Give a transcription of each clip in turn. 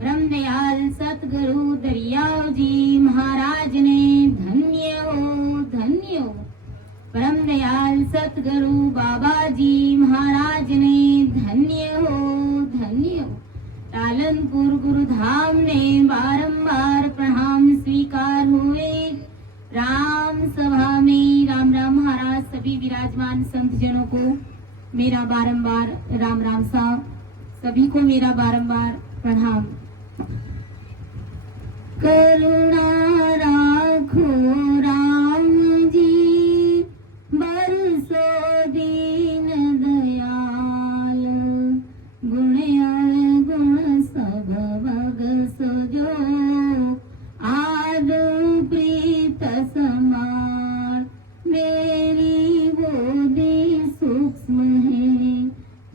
परम दयाल सतगुरु दरियाव जी महाराज ने धन्य हो। परम दयाल सतगुरु बाबा जी महाराज ने धन्य हो। पालनपुर गुरुधाम ने बारंबार प्रणाम स्वीकार हुए। राम सभा में राम राम महाराज सभी विराजमान संत जनों को मेरा बारंबार राम राम साहब, सभी को मेरा बारंबार प्रणाम। करुणा राखो राम जी बरसो दीन दयाल, गुण गुण सब भग सजो आदो प्रीत समार। मेरी बोली सूक्ष्म है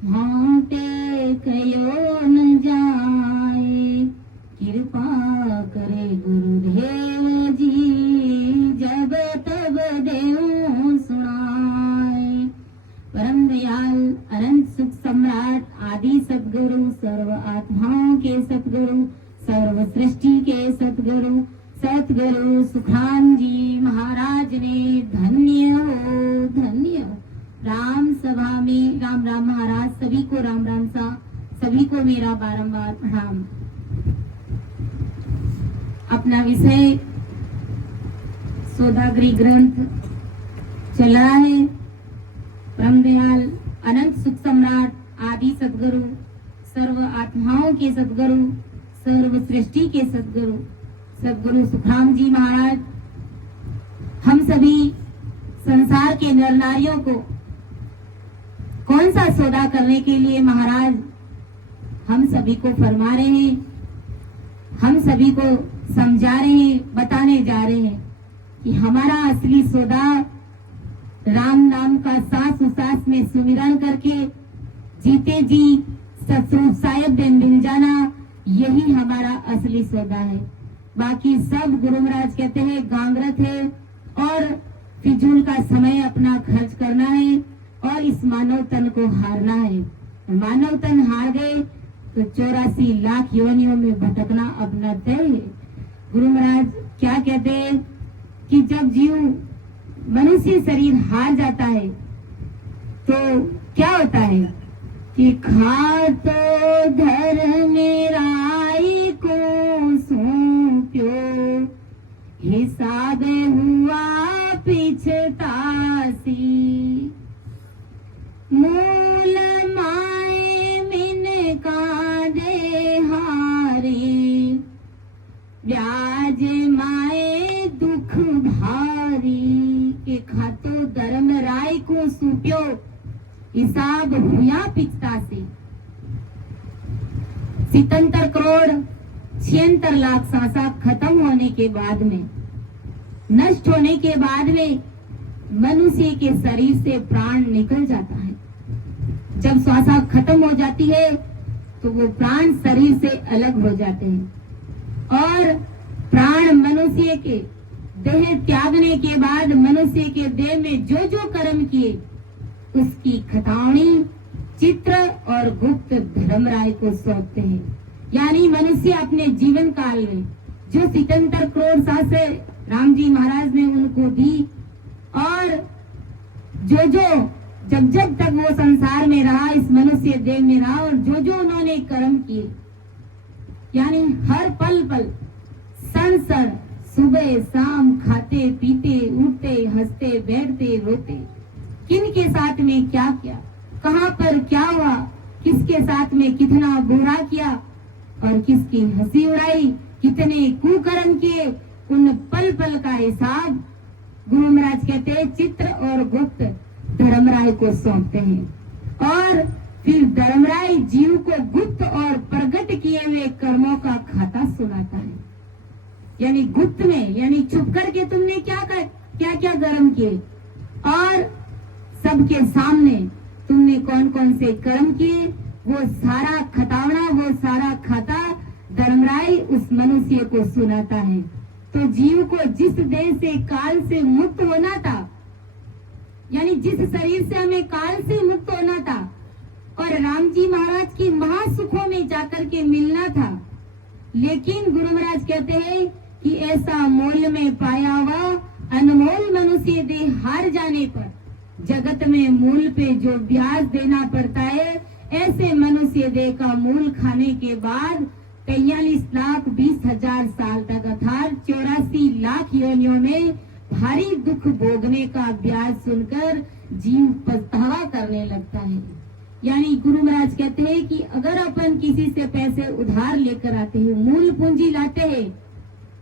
भांटे कयो न जाए, कृपा करे गुरुदेव जी जब तब देव सुनाए। परम दयाल अनंत सुख सम्राट आदि सतगुरु, सर्व आत्माओं के सतगुरु, सर्व सृष्टि के सतगुरु सतगुरु सुखान जी महाराज ने धन्य हो। राम सभा में राम राम महाराज सभी को राम राम सा, सभी को मेरा बारंबार प्रणाम। अपना विषय सौदागरी ग्रंथ चला है। परम दयाल अनंत सुख सम्राट आदि सतगुरु, सर्व आत्माओं के सतगुरु, सर्व सृष्टि के सतगुरु सतगुरु सुखराम जी महाराज हम सभी संसार के नर नारियों को कौन सा सौदा करने के लिए महाराज हम सभी को फरमा रहे हैं, हम सभी को समझा रहे हैं, बताने जा रहे हैं कि हमारा असली सौदा राम नाम का सांस उसास में सुमिरन करके जीते जी सतरूप साहेब में मिल जाना, यही हमारा असली सौदा है। बाकी सब गुरु महाराज कहते हैं गांगरत है और फिजूल का समय अपना खर्च करना है और इस मानव तन को हारना है। मानव तन हार गए तो 84 लाख योनियों में भटकना अपना तय है। गुरु महाराज क्या कहते हैं कि जब जीव मनुष्य शरीर हार जाता है तो क्या होता है कि खा तो धर मेराई को सौंप्यो, हिसाब हुआ पिछतासी। मूल माए मिन का दे हारी, ब्याज माए दुख भारी। के खातो धर्म राय को सूप्यो, हिसाब हुआ पिछता से। 77 करोड़ 76 लाख सांसा खत्म होने के बाद में, नष्ट होने के बाद में मनुष्य के शरीर से प्राण निकल जाता है। जब श्वासा खत्म हो जाती है तो वो प्राण शरीर से अलग हो जाते हैं और प्राण मनुष्य के देह त्यागने के बाद मनुष्य के देह में जो जो कर्म किए उसकी खतावनी चित्र और गुप्त धर्मराय को सौंपते हैं। यानी मनुष्य अपने जीवन काल में जो 77 करोड़ सांसें राम जी महाराज ने उनको दी और जो जब तक वो संसार में रहा, इस मनुष्य देह में रहा और जो उन्होंने कर्म किए, यानी हर पल पल संसर सुबह शाम खाते पीते उठते हंसते बैठते रोते, किन के साथ में क्या किया, कहां पर क्या हुआ, किसके साथ में कितना बुरा किया और किसकी हंसी उड़ाई, कितने कुकर्म किए, उन पल पल का हिसाब गुरु महाराज कहते हैं चित्र और गुप्त धर्मराय को सौंपते हैं और फिर धर्मराय जीव को गुप्त और प्रकट किए हुए कर्मों का खाता सुनाता है। यानी गुप्त में, यानी छुप करके तुमने क्या कर्म किए और सबके सामने तुमने कौन कौन से कर्म किए, वो सारा खतावना, वो सारा खाता धर्मराय उस मनुष्य को सुनाता है। तो जीव को जिस देह से काल से मुक्त होना था, यानी जिस शरीर से हमें काल से मुक्त होना था और राम जी महाराज की महासुखों में जाकर के मिलना था, लेकिन गुरु महाराज कहते हैं कि ऐसा मोल में पाया हुआ अनमोल मनुष्य दे हार जाने पर जगत में मूल पे जो ब्याज देना पड़ता है, ऐसे मनुष्य देह का मूल खाने के बाद 43,20,000 साल तक अर्थात 84 लाख योनियों में भारी दुख भोगने का ब्याज सुनकर जीव पछतावा करने लगता है। यानी गुरु महाराज कहते हैं कि अगर अपन किसी से पैसे उधार लेकर आते हैं, मूल पूंजी लाते हैं,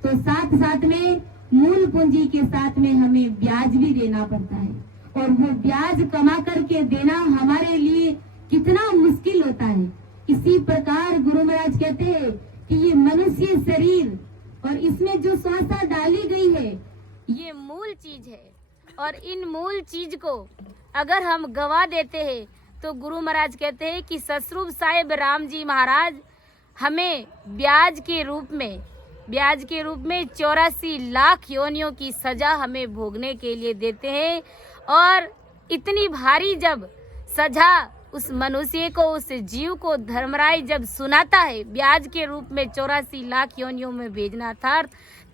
तो साथ साथ में मूल पूंजी के साथ में हमें ब्याज भी देना पड़ता है, और वो ब्याज कमा करके देना हमारे लिए कितना मुश्किल होता है। इसी प्रकार गुरु महाराज कहते हैं कि ये मनुष्य शरीर और इसमें जो श्वासा डाली गई है, ये मूल चीज है, और इन मूल चीज को अगर हम गवा देते हैं तो गुरु महाराज कहते हैं कि ससरूप साहिब राम जी महाराज हमें ब्याज के रूप में 84 लाख योनियों की सजा हमें भोगने के लिए देते हैं। और इतनी भारी जब सजा उस मनुष्य को, उस जीव को धर्मराय जब सुनाता है, ब्याज के रूप में 84 लाख योनियों में भेजना था,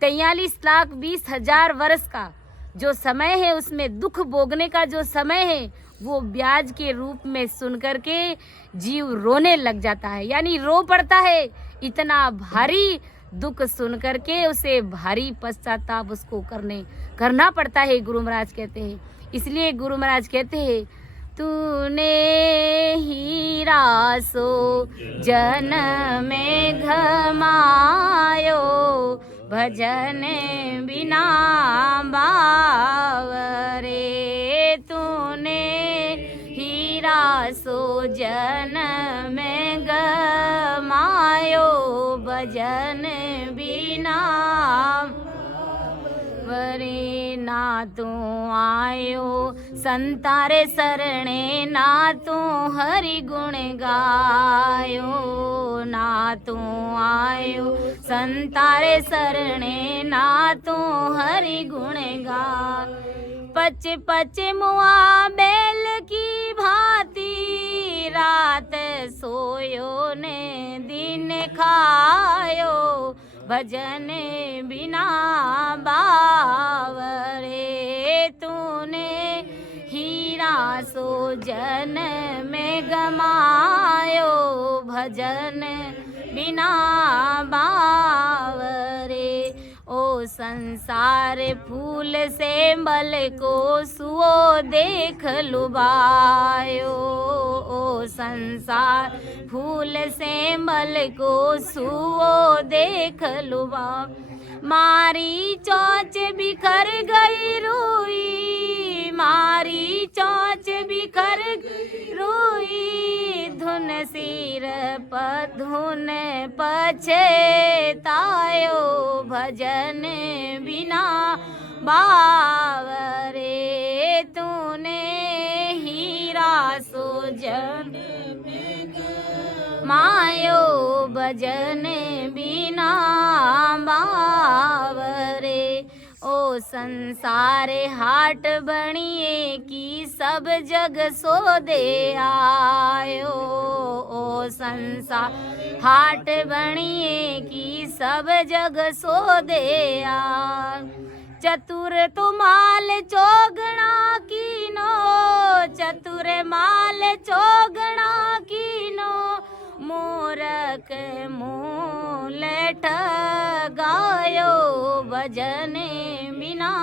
43,20,000 वर्ष का जो समय है, उसमें दुख भोगने का जो समय है, वो ब्याज के रूप में सुन करके जीव रोने लग जाता है। यानी रो पड़ता है, इतना भारी दुख सुन करके उसे भारी पश्चाताप उसको करना पड़ता है, गुरु महाराज कहते हैं। इसलिए गुरु महाराज कहते हैं, तूने हीरा सो जन में घमायो, भजन बिना बावरे। तूने हीरा सो जन में गमायो, भजन बिना वरे। ना तू आयो संतारे सरणे, ना तू हरि गुण गायो, ना तू आयो संतारे सरणे, ना तू हरि गुण गा। पच पच मुआ बैल की भांति, रात सोयो ने दिन खायो, भजन बिना बावरे। तूने हीरा सो जन में गमायो, भजन बिना बावरे। ओ संसार फूल से मल को सुओ देख लुभायो, ओ संसार फूल से मल को सुओ देख लुभा। मारी चोंच बिखर गई रोई, मारी चोंच बिखर गई रोई, धुन सिर पर धुन पछतायो, भजन बिना बावरे। तूने हीरा सो जन मायो, भजन बिना बावरे। ओ संसार हाट बनिए की सब जग सो दे आयो, ओ संसार हाट बनिए की सब जग सो दे आ। चतुर तो माल चोगना कीनो, चतुर माल चोगना कीनो, मूरख मूल ठगायो, भजन बिना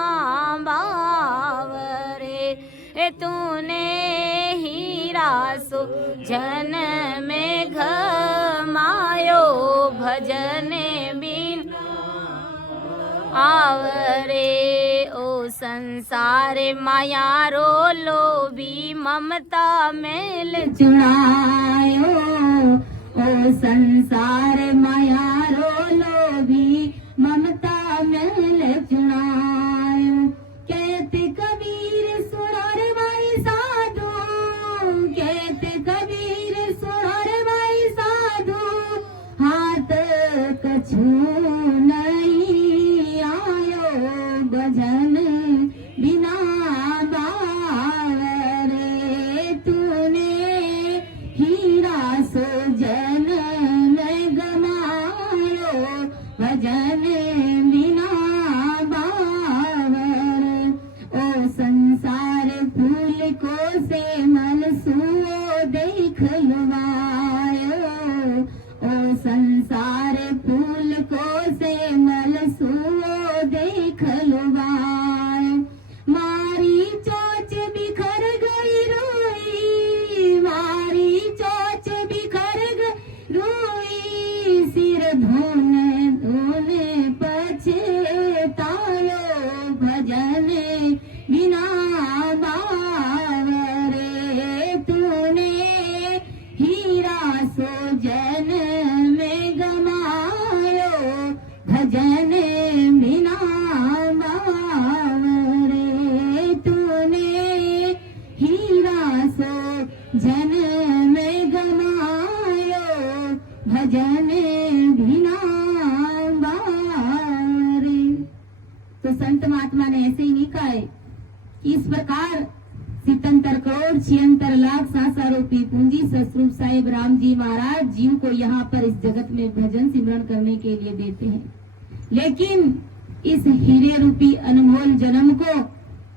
बावरे। तूने हीरा सो जन में घमायो, भजन बिना आवरे। ओ संसार माया रो लोभी, ममता मेल चुरायो, ओ संसार माया रो लोभी, ममता मेल चुरायो। कहते कबीर सुनो रे भाई साधु, कहते कबीर सुनो रे भाई साधु, हाथ कछु नहीं आयो, भजन बिना बावरे। तूने हीरा सो जन में गमायो, धुन धुन पछतायो भजन बिना बावरे तूने हीरा सो जन में गमायो भजन बिना बावरे तूने हीरा सो जन में गमायो भजन बिना बावरे। तो संत महात्मा ने ऐसे ही लिखा है कि इस प्रकार 77 करोड़ 76 लाख सांसारोपी पूंजी ससरूप साहिब राम जी महाराज जीव को यहाँ पर इस जगत में भजन सिमरन करने के लिए देते हैं, लेकिन इस हीरे रूपी अनमोल जन्म को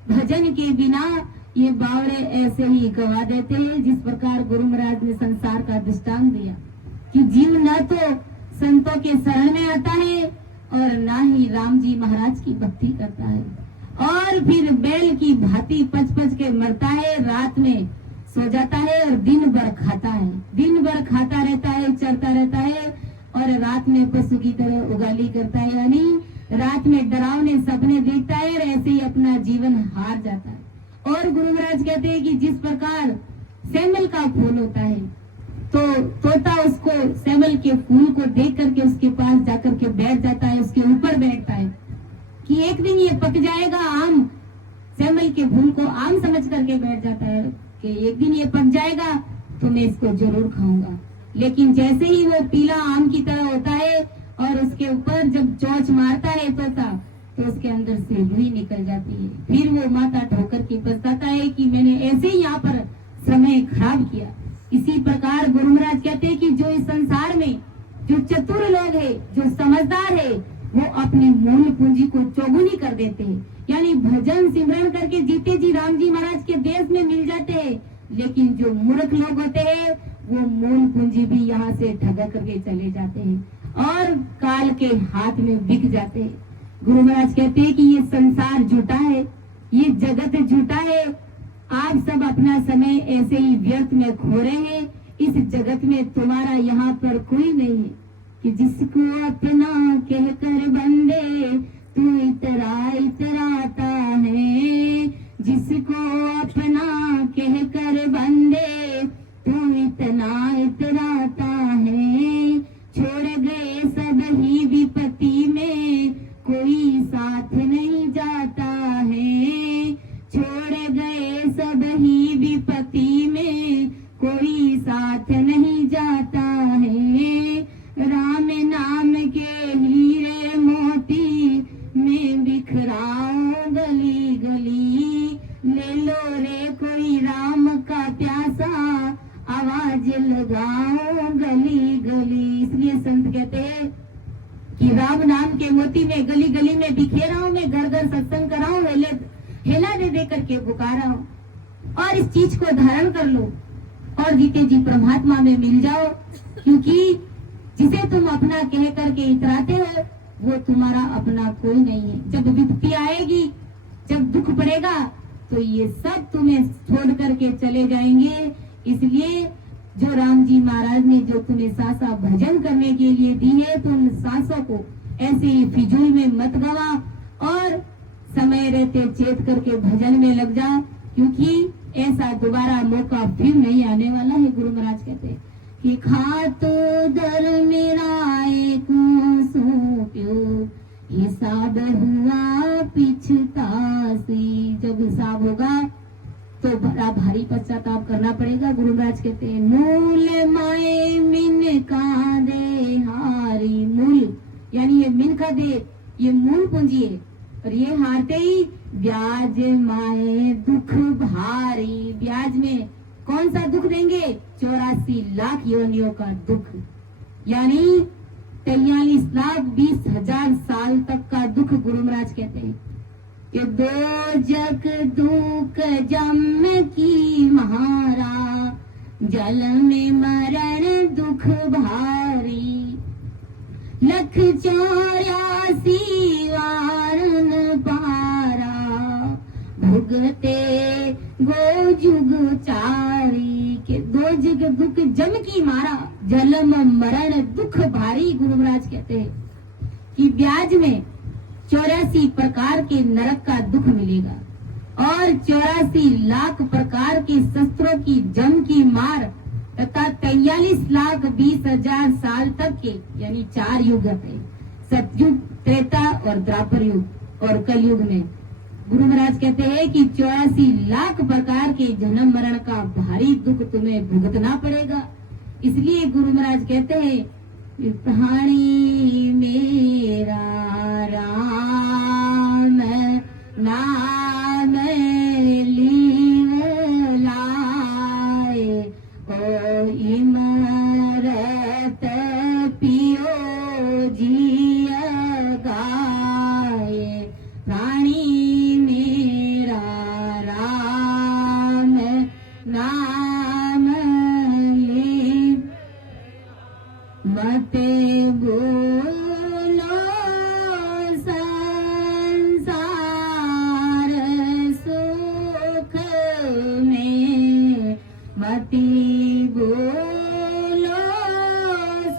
भजन के बिना ये बावड़े ऐसे ही गवा देते हैं। जिस प्रकार गुरु महाराज ने संसार का दृष्टांत दिया कि जीव न तो संतों के शरण में आता है और ना ही राम जी महाराज की भक्ति करता है, और फिर बैल की भांति पच पच के मरता है, रात में सो जाता है और दिन भर खाता है, दिन भर खाता रहता है, चरता रहता है और रात में पशु की तरह उगाली करता है, यानी रात में डरावने सपने देखता है और ऐसे ही अपना जीवन हार जाता है। और गुरु महाराज कहते हैं कि जिस प्रकार सेमल का फूल होता है तो तोता उसको सेमल के फूल को देख करके उसके पास जाकर के बैठ जाता है, उसके ऊपर बैठता है कि एक दिन ये पक जाएगा आम, सेमल के फूल को आम समझ करके बैठ जाता है कि एक दिन ये पक जाएगा तो मैं इसको जरूर खाऊंगा। लेकिन जैसे ही वो पीला आम की तरह होता है और उसके ऊपर जब चोंच मारता है तोता तो उसके अंदर से रुई निकल जाती है, फिर वो माथा ठोकर के पछताता है कि मैंने ऐसे ही यहाँ पर समय खराब किया। इसी प्रकार गुरु महाराज कहते हैं कि जो इस संसार में जो चतुर लोग है, जो समझदार है, वो अपनी मूल पूंजी को चौगुनी कर देते हैं, यानी भजन सिमरन करके जीते जी राम जी महाराज के देश में मिल जाते हैं। लेकिन जो मूर्ख लोग होते हैं वो मूल पूंजी भी यहाँ से ठगा करके चले जाते हैं और काल के हाथ में बिक जाते हैं। गुरु महाराज कहते हैं कि ये संसार झूठा है, ये जगत झूठा है, आप सब अपना समय ऐसे ही व्यर्थ में खो रहे हैं। इस जगत में तुम्हारा यहाँ पर कोई नहीं है कि जिसको अपना कहकर बंदे तू इतराता है, जिसको अपना कहकर बंदे तू इतराता है। छोड़ गए सब ही विपत्ति में कोई साथ नहीं जाता है, छोड़ गए सब ही विपत्ति में कोई साथ नहीं जाता है। राम नाम के हीरे मोती में बिखराओ गली गली, ले लो रे कोई राम का प्यासा आवाज लगाओ गली गली। इसलिए संत कहते हैं कि राम नाम के मोती में गली गली में बिखेरा हूं, मैं घर घर सत्संग कराऊं, हेला दे करके पुकारा हूं, और इस चीज को धारण कर लो और जीते जी परमात्मा में मिल जाओ। क्योंकि जिसे तुम अपना कह करके इतराते हो वो तुम्हारा अपना कोई नहीं है। जब विपत्ति आएगी, जब दुख पड़ेगा तो ये सब तुम्हें छोड़ करके चले जाएंगे। इसलिए जो राम जी महाराज ने जो तुम्हें सांसा भजन करने के लिए दी है, तो उन सांसों को ऐसे ही फिजूल में मत गवा और समय रहते चेत करके भजन में लग जा, क्योंकि ऐसा दोबारा मौका फिर नहीं आने वाला है। गुरु महाराज कहते हैं कि खातो दर मेरा एक सौंप्यो, हिसाब हुआ पिछतासी। जब हिसाब होगा तो बड़ा भारी पश्चाताप करना पड़ेगा। गुरु महाराज कहते हैं मूल माए मिन का दे हारी। मूल यानी ये मिन का दे, ये मूल पूंजी है, और ये हारते ही ब्याज माए दुख भारी। ब्याज में कौन सा दुख देंगे? 84 लाख योनियों का दुख, यानी 43,20,000 साल तक का दुख। गुरु महाराज कहते हैं कि दो जग दुख जम की महारा, जल में मरण दुख भारी। लख 84 वारन पारा, भुगते गो जुग चारी। कि दो जग दुख जम की मारा, जन्म मरण दुख भारी। गुरु महाराज कहते हैं कि ब्याज में 84 प्रकार के नरक का दुख मिलेगा और 84 लाख प्रकार के शस्त्रों की जम की मार तथा 43,20,000 साल तक के यानी 4 युग है, सतयुग, त्रेता और द्वापर युग और कलयुग में। गुरु महाराज कहते हैं कि 84 लाख प्रकार के जन्म मरण का भारी दुख तुम्हें भुगतना पड़ेगा। इसलिए गुरु महाराज कहते हैं, प्राणी मेरा राम नाम लीव लाए, ओ इमरत पियो जिय गाए। प्राणी मेरा राम नाम लीव, मते बोलो संसार सुख में, मती बोलो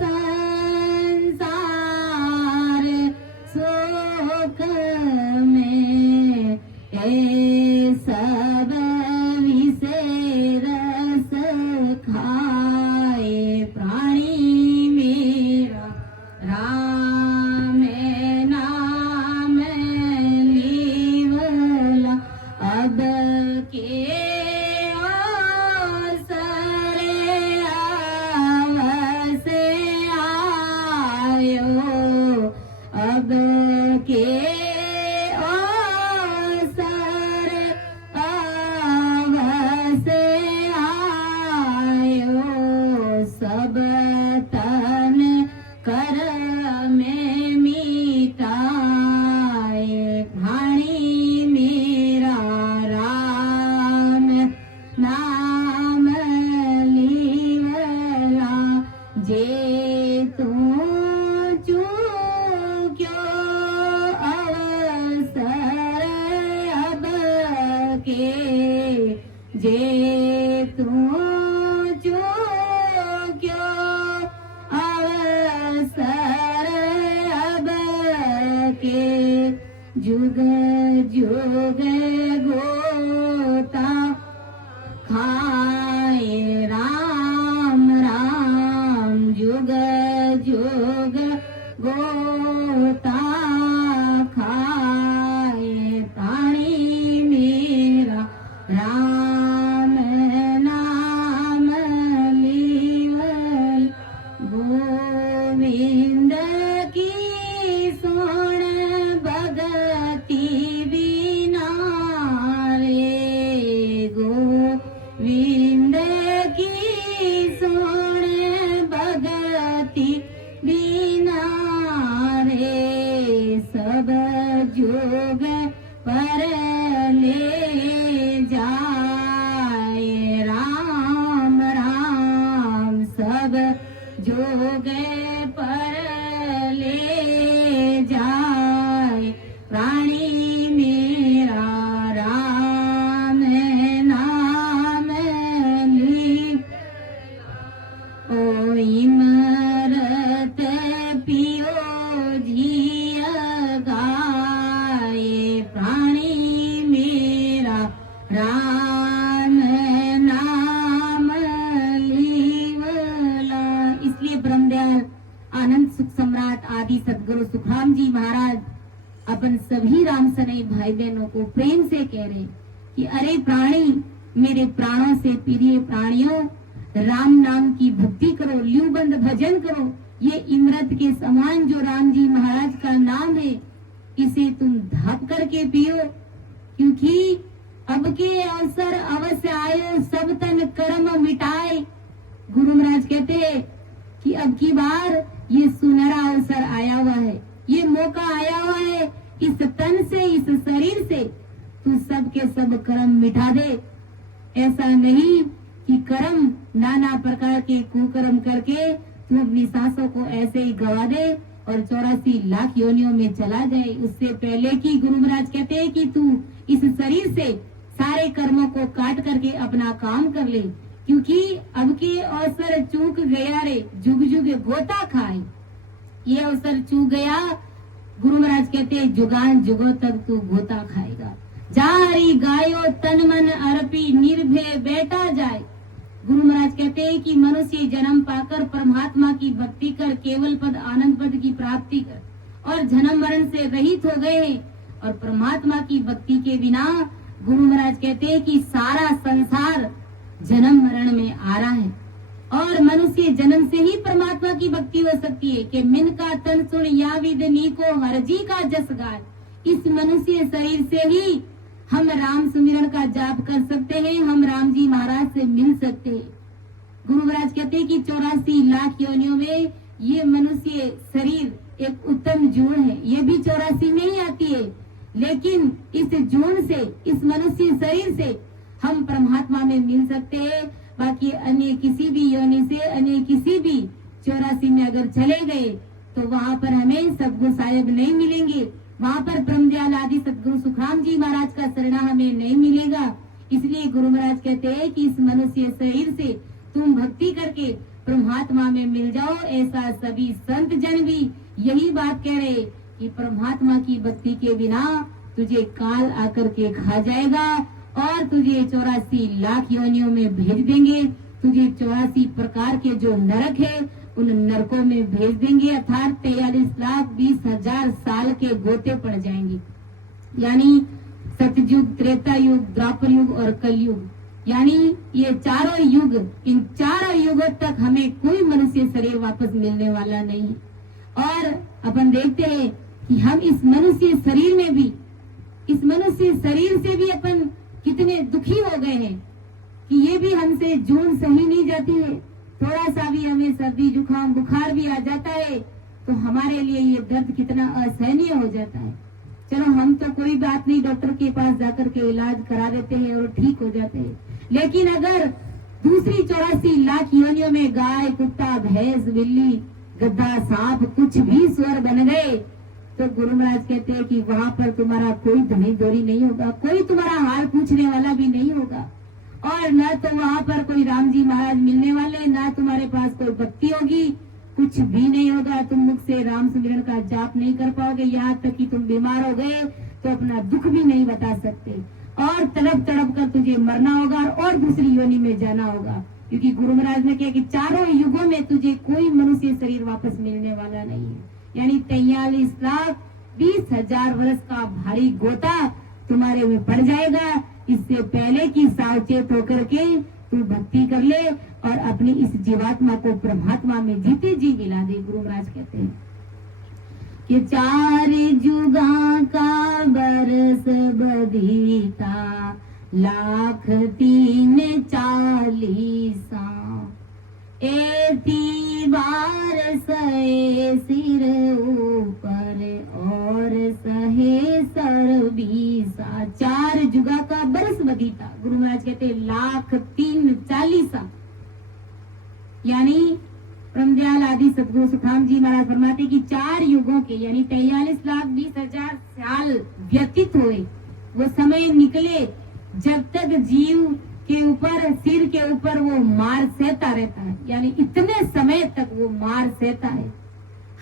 संसार सुख में, ए सब विषय रस खाए। प्राणी मेरा राम नाम लीवला, अब के अवसर अवसे आयो, अब के अवसर अवसे आयो। सब तन कर में मिटाए, भाणी मेरा राम नाम लीवला। जे तू चूक्यो अवसर अब के, जे तू चूक्यो अवसर अब के, जुग जुग गोता खाए। राम राम जुग जुग गोता खाए। प्राणी मेरा राम नाम लीवल, गोविंद की सोण भगति बिना रे, गोविंद की सोण भगति बिना रे। सब जोग पर ले जाए। राम राम सब जोग पर ले जाए। प्राणी मेरा राम नाम ली, ओ इमरत पियो जिय गाए। प्राणी मेरा राम नाम लीवला। इसलिए ब्रह्मदयाल आनंद सुख सम्राट आदि सदगुरु सुखराम जी महाराज अपन सभी राम सनई भाई बहनों को प्रेम से कह रहे कि अरे प्राणी, मेरे प्राणों से प्रिय प्राणियों, राम नाम की भक्ति करो, ल्यूबंद भजन करो। ये इमरत के समान जो राम जी महाराज का नाम है, इसे तुम ढाप करके पियो, क्योंकि अब के अवसर अवश्य आयो, सब तन कर्म मिटाए। गुरु महाराज कहते हैं कि अब की बार ये सुनहरा अवसर आया हुआ है, ये मौका आया हुआ है, इस तन से, इस शरीर से तू सब के सब कर्म मिटा दे। ऐसा नहीं कि कर्म नाना प्रकार के कुकर्म करके तू अपनी सांसों को ऐसे ही गवा दे और 84 लाख योनियों में चला जाए। उससे पहले कि गुरु महाराज कहते हैं कि तू इस शरीर से सारे कर्मों को काट करके अपना काम कर ले, क्योंकि अब के अवसर चूक गया रे, जुग जुग गोता खाए। ये अवसर चूक गया, गुरु महाराज कहते हैं जुगान जुगों तक तू गोता खाएगा। जा हरि गायो तन मन अर्पी, निर्भय बैठा जाए। गुरु महाराज कहते हैं कि मनुष्य जन्म पाकर परमात्मा की भक्ति कर केवल पद आनंद पद की प्राप्ति कर और जन्म मरण से रहित हो गए हैं। और परमात्मा की भक्ति के बिना गुरु महाराज कहते हैं कि सारा संसार जन्म मरण में आ रहा है। और मनुष्य जन्म से ही परमात्मा की भक्ति हो सकती है कि मिन का तन सुन या विदनी को हर जी का जस गाय। इस मनुष्य शरीर से ही हम राम सुमिरन का जाप कर सकते हैं, हम राम जी महाराज से मिल सकते हैं। गुरु महाराज कहते हैं कि 84 लाख योनियों में ये मनुष्य शरीर एक उत्तम जून है, ये भी 84 में ही आती है। लेकिन इस जून से, इस मनुष्य शरीर से हम परमात्मा में मिल सकते हैं। बाकी अन्य किसी भी योनि से, अन्य किसी भी 84 में अगर चले गए तो वहाँ पर हमें सदगुरु साहेब नहीं मिलेंगे, वहाँ पर ब्रह्मदयाल आदि सदगुरु सुखराम जी महाराज का शरणा हमें नहीं मिलेगा। इसलिए गुरु महाराज कहते हैं कि इस मनुष्य शरीर से तुम भक्ति करके परमात्मा में मिल जाओ। ऐसा सभी संत जन भी यही बात कह रहे कि परमात्मा की भक्ति के बिना तुझे काल आकर के खा जाएगा और तुझे 84 लाख योनियों में भेज देंगे। तुझे 84 प्रकार के जो नरक है उन नरकों में भेज देंगे, अर्थात 43,20,000 साल के गोते पड़ जाएंगे। यानी सतयुग, त्रेता युग, द्वापर युग और कलयुग, यानी ये चारों युग, इन चारों युगों तक हमें कोई मनुष्य शरीर वापस मिलने वाला नहीं है। और अपन देखते हैं कि हम इस मनुष्य शरीर में भी, इस मनुष्य शरीर से भी अपन कितने दुखी हो गए हैं कि ये भी हमसे जून सही नहीं जाती है। थोड़ा सा भी हमें सर्दी जुकाम बुखार भी आ जाता है तो हमारे लिए ये दर्द कितना असहनीय हो जाता है। चलो हम तो कोई बात नहीं, डॉक्टर के पास जाकर के इलाज करा देते हैं और ठीक हो जाते हैं। लेकिन अगर दूसरी 84 लाख योनियों में गाय, कुत्ता, भैंस, बिल्ली, गद्दा, सांप कुछ भी स्वर बन गए तो गुरु महाराज कहते हैं कि वहाँ पर तुम्हारा कोई धनी दोरी नहीं होगा, कोई तुम्हारा हाल पूछने वाला भी नहीं होगा और न तो वहाँ पर कोई राम जी महाराज मिलने वाले, ना तुम्हारे पास कोई भक्ति होगी, कुछ भी नहीं होगा। तुम मुख से राम सुमिरन का जाप नहीं कर पाओगे, यहाँ तक कि तुम बीमार हो गए तो अपना दुख भी नहीं बता सकते और तड़प तड़प कर तुझे मरना होगा और दूसरी योनि में जाना होगा। क्योंकि गुरु महाराज ने कहा कि चारों युगों में तुझे कोई मनुष्य शरीर वापस मिलने वाला नहीं है। यानी 43,20,000 वर्ष का भारी गोता तुम्हारे में पड़ जाएगा। इससे पहले कि सावचेत होकर के तू भक्ति कर ले और अपनी इस जीवात्मा को परमात्मा में जीते जी मिला दे। गुरु महाराज कहते हैं कि 4 जुगा का बरस बदीता, 1,03,40 एती बार सहे सिर ऊपर और सहे सर 20। 4 जुगा का बरस बदीता, गुरु महाराज कहते 1,03,40। यानी ब्रह्मदयाल आदि सदगुरु सुखराम जी महाराज फरमाते कि 4 युगों के यानी 43,20,000 साल व्यतीत हुए, वो समय निकले जब तक जीव के ऊपर, सिर के ऊपर वो मार सहता रहता है। यानी इतने समय तक वो मार सहता है।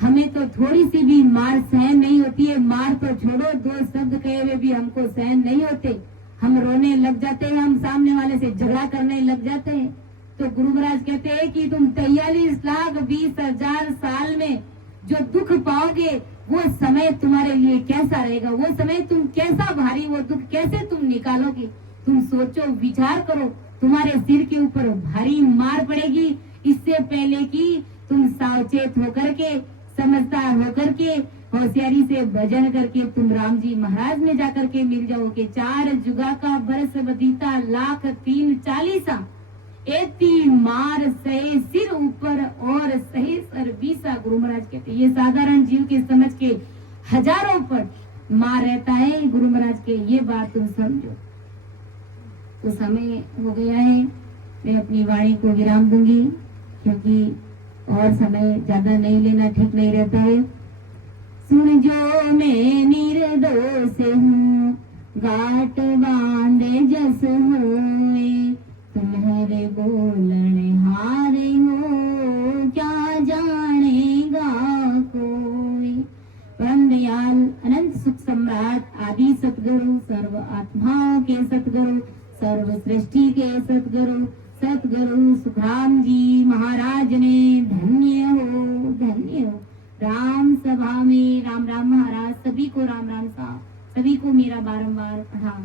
हमें तो थोड़ी सी भी मार सहन नहीं होती है। मार तो छोड़ो, 2 शब्द कहे हुए भी हमको सहन नहीं होते। हम रोने लग जाते हैं, हम सामने वाले से झगड़ा करने लग जाते हैं। तो गुरु महाराज कहते हैं कि तुम 43,20,000 साल में जो दुख पाओगे वो समय तुम्हारे लिए कैसा रहेगा, वो समय तुम कैसा भारी, वो दुख कैसे तुम निकालोगे। तुम सोचो, विचार करो, तुम्हारे सिर के ऊपर भारी मार पड़ेगी। इससे पहले कि तुम सावचेत होकर के, समझदार होकर के, होशियारी से भजन करके तुम राम जी महाराज में जाकर के मिल जाओगे। 4 जुगा का बरस बदीता, 1,03,40 एती मार सहे सिर ऊपर और सहे सर 20। गुरु महाराज कहते ये साधारण जीव के समझ के हजारों पर मार रहता है। गुरु महाराज के ये बात तुम समझो। तो समय हो गया है, मैं अपनी वाणी को विराम दूंगी क्योंकि और समय ज्यादा नहीं लेना ठीक नहीं रहता है। सुन जो मैं निर्दोष हूँ, गाट बांधे जस होए, तुम्हारे बोलने हारे हो, क्या जानेगा कोई। परम दयाल अनंत सुख सम्राट आदि सतगुरु, सर्व आत्माओं के सतगुरु, सर्व सृष्टि के सतगुरु, सतगुरु सुखराम जी महाराज ने धन्य हो, धन्य हो। राम सभा में राम राम महाराज, सभी को राम राम सा, सभी को मेरा बारंबार प्रणाम।